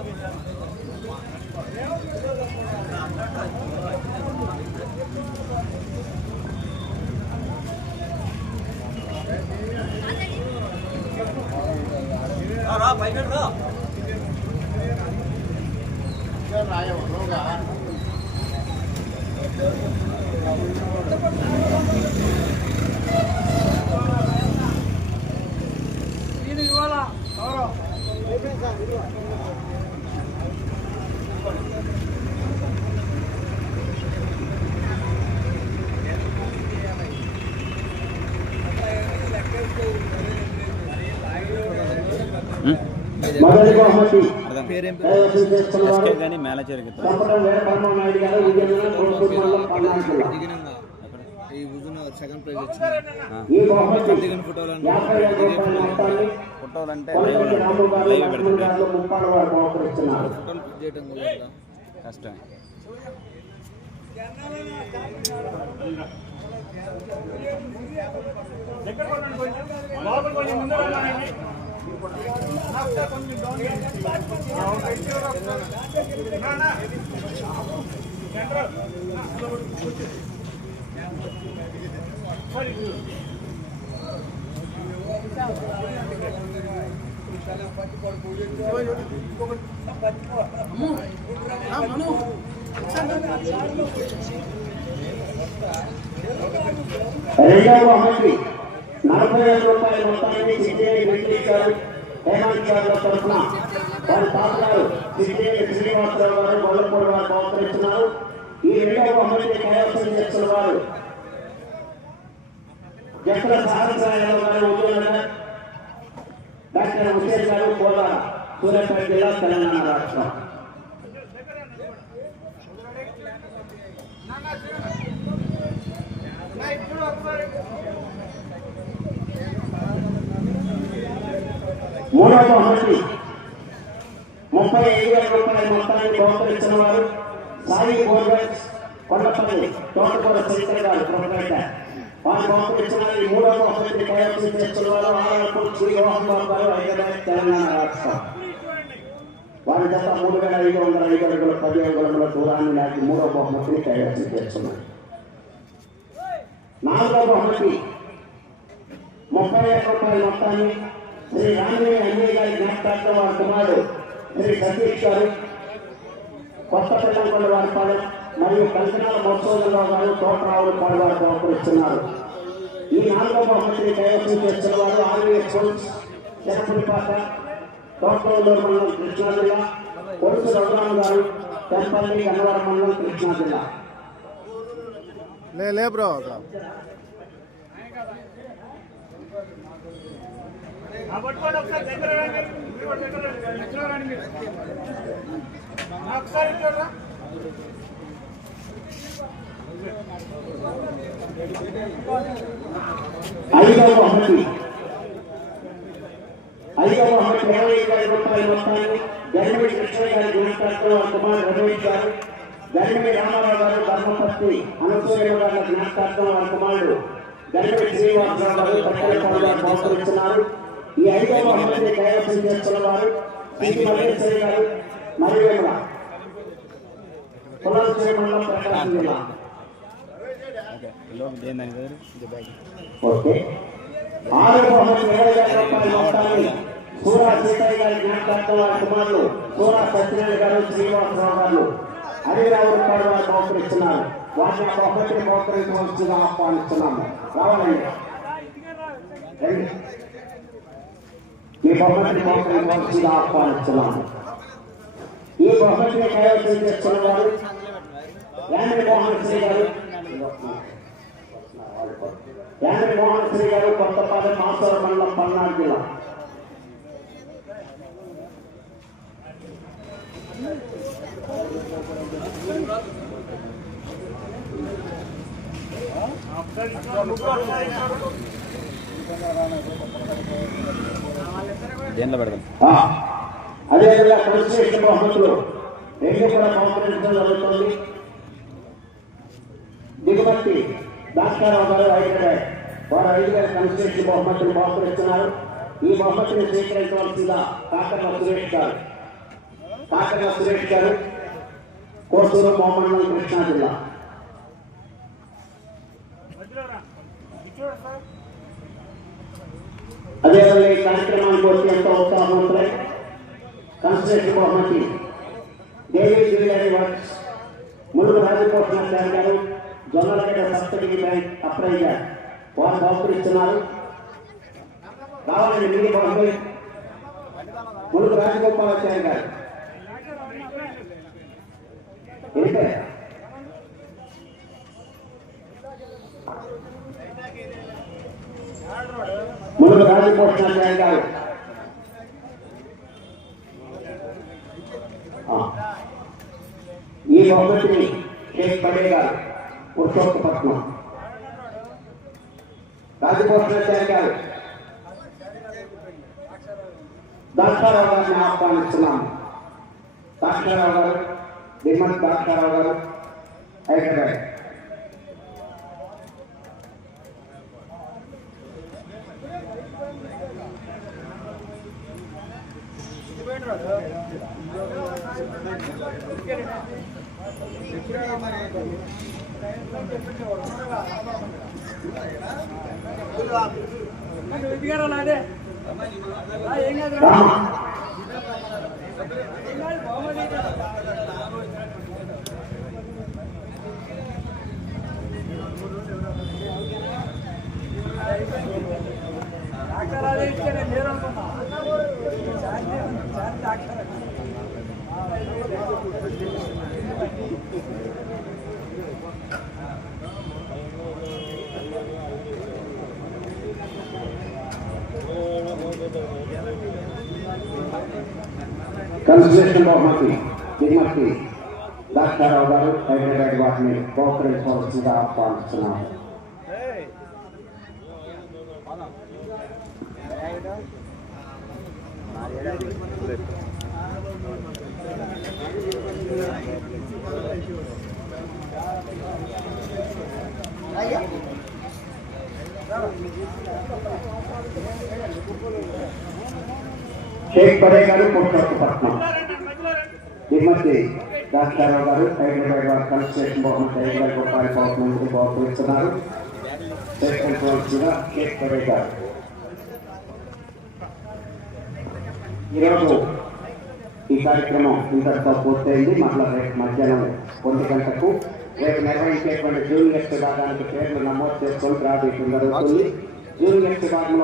Ini dua lah, orang. Ini kan dua. SK కానీ manager ఈ ఉజున సెకండ్ ప్రైజ్ వచ్చింది. దిగిన ఫోటోలు ఫోటోలు అంటే లైవ్ బహుకరిస్తున్నారు ఫోటోలు క్లిక్ చేయడం రెండవ బహుమతి నలభై ఐదు రూపాయల మొత్తాన్ని సిద్ధేని వెంకటేశ్వరు హేమంత్ గారు తరఫున వారి తాతగారు సిద్ధేని శ్రీనివాసరావు గారు గొల్లపూడి వారు బహుకరిస్తున్నారు ఈ రెండవ బహుమతి కైవసం చేస్తున్న వారు జక్కల సహస్రాయాలు గారు ఉద్యోగనగర్ డాక్టర్ హుసేన్ గారు కోలార సూర్యాపేట జిల్లా తెలంగాణ రాష్ట్రం. మూడవ బహుమతి ముప్పై ఐదు వేల రూపాయల మొత్తాన్ని బహుకరించిన వారు సాయి బోర్వెల్స్ కొండపల్లి తోటకూర శంకర్ గారు ప్రొపరేటర్ వారు బహుకరించిన ఈ మూడవ బహుమతిని కైవసం చేస్తున్న వారు ఆలయపూర్ శ్రీమోహన్ బాబు గారు హైదరాబాద్ తెలంగాణ రాష్ట్రం. వారి జత మూడు వేల ఐదు వందల ఐదు అడుగుల పది అడుగుల దూరాన్ని నాటి మూడవ బహుమతిని కైవసం చేస్తున్నారు నాలుగవ బహుమతి ముప్పై ఐదు రూపాయల మొత్తాన్ని శ్రీ రామయ్య అన్నయ్య గారి జ్ఞాపకార్థం వారి కుమారుడు సతీష్ గారు కొత్త పిల్లంకొండ వారి పాలెం మరియు కలిసినాల మోత్సవంలో గారు తోటరావులు పాడు వారు బహుకరిస్తున్నారు ఈ నాలుగో బహుమతిని కైవసం చేస్తున్న వారు ఆర్వీఎస్ స్కూల్స్ చిరపురిపాట తోటరావులు మండలం కృష్ణా జిల్లా కొడుకు రఘురామ గారు తెంపల్లి గన్నవరం మండలం కృష్ణా జిల్లా. లే లే బ్రో. పట్టుకోండి ఒకసారి దగ్గర రండి. ఐదవ ఐదవ ఇరవై ఐదు వేల రూపాయల మొత్తాన్ని గరిమిడి కృష్ణయ్య గారి జ్ఞాపకార్థం వారి కుమార్ రమేష్ గారు రామారావు గారు ధర్మపత్ని అనసూయ గారి జ్ఞాపకార్థం వారి కుమారుడు శ్రీనివాసరావు గారు పట్టణ గారు బహుకరిస్తున్నారు ఈ ఐదవ బహుమతిని కైవసం చేస్తున్న వారు శ్రీ మల్లేశ్వరి గారు మరివేమ పునరుద్ధరణ మండలం ప్రకాశం జిల్లా. ఓకే. లోపల ఏందని ఇరవై వేల రూపాయల మొత్తాన్ని సూరా సీతయ్య గారి జ్ఞాపకార్థం వారి కుమారులు సూరా సత్యనారాయణ గారు శ్రీనివాసరావు గారు హరిరావు రూపాయలు వారు బహుకరిస్తున్నారు. వారిని ఆ బహుమతిని బహుకరించవలసిందిగా ఆహ్వానిస్తున్నాము. రావాలండి. రండి ఈ బహుమతిని బహుకరించవలసిందిగా ఆహ్వానిస్తున్నాము ఈ బహుమతిని కైవసం చేస్తున్న వారు యామిని మోహన్ శ్రీ గారు యామిని మోహన్ శ్రీ గారు కొత్తపాలెం మాసూర మండలం పల్నాడు జిల్లా దేనిలో పెడదాం? ఆ, అదేవిధంగా కన్స్ట్రక్షన్ బహుమతులు రెండు కూడా బహుకరించడం జరుగుతుంది? దిగుమతి దాస్కారావు గారు హైదరాబాద్ వారు ఐదు వేల కన్స్ట్రక్షన్ బహుమతులు బహుకరిస్తున్నారు ఈ బహుమతిని స్వీకరించవలసిందిగా కాకర్ల సురేష్ గారు కాకర్ల సురేష్ గారు కోసూరు మోహన్ కృష్ణా జిల్లా. అదేవిధంగా ఈ కార్యక్రమానికి వచ్చి ఎంతో ఉత్సాహవంతులై కన్స్ట్రక్షన్ బహుమతి దేవి జ్యువెలరీ వర్క్స్ ములుగు రాజపోషణ గారు జొన్నలగడ్డ సబ్సిడీ బ్యాంక్ అప్రైజ్ వారు బహుకరిస్తున్నారు. కావాలండి మీరు బహుమతి ములుగు రాజగోపాలాచార్య గారు. ఎందుకంటే ములుగు రాజపోషణ గారు ఆ. ఈ బహుమతిని షేక్ పడే గారు పురుషోత్తపట్నం రాజపోషణాచార్య గారు దాక్షారావు గారిని ఆహ్వానిస్తున్నాము దాక్షారావు గారు దిమ్మత్ దాక్షారావు గారు హైదరాబాద్ ఇదిగారా నాదే ఏం కాదు రామ డాక్టర్ అదే ఇస్తే నేను లేరు అనుకున్నా డాక్టర్ కన్సల్టేషన్ బహుమతి దిమ్మతి దాక్షారావు గారు హైదరాబాద్ వాటిని బహుకరించవలసిందిగా ఆహ్వానిస్తున్నాము షేక్ పడే గారు పురుషోత్తపట్నం మధ్యలో రండి గారు హైదరాబాద్ కన్స్ట్రక్షన్ బహుమతి హైదరాబాద్ రూపాయల బహుమతి బహుకరిస్తున్నారు. షేక్ షేక్ పడే గారు. ఈరోజు ఈ కార్యక్రమం ఇంతటితో పూర్తయింది. మళ్ళీ రేపు మధ్యాహ్నం ఒంటి గంటకు రేపు నిర్వహించేటువంటి జూనియర్స్ విభాగానికి పేర్లు నమోదు చేసుకొని ప్రార్థించడం జరుగుతుంది. జూనియర్స్ విభాగంలో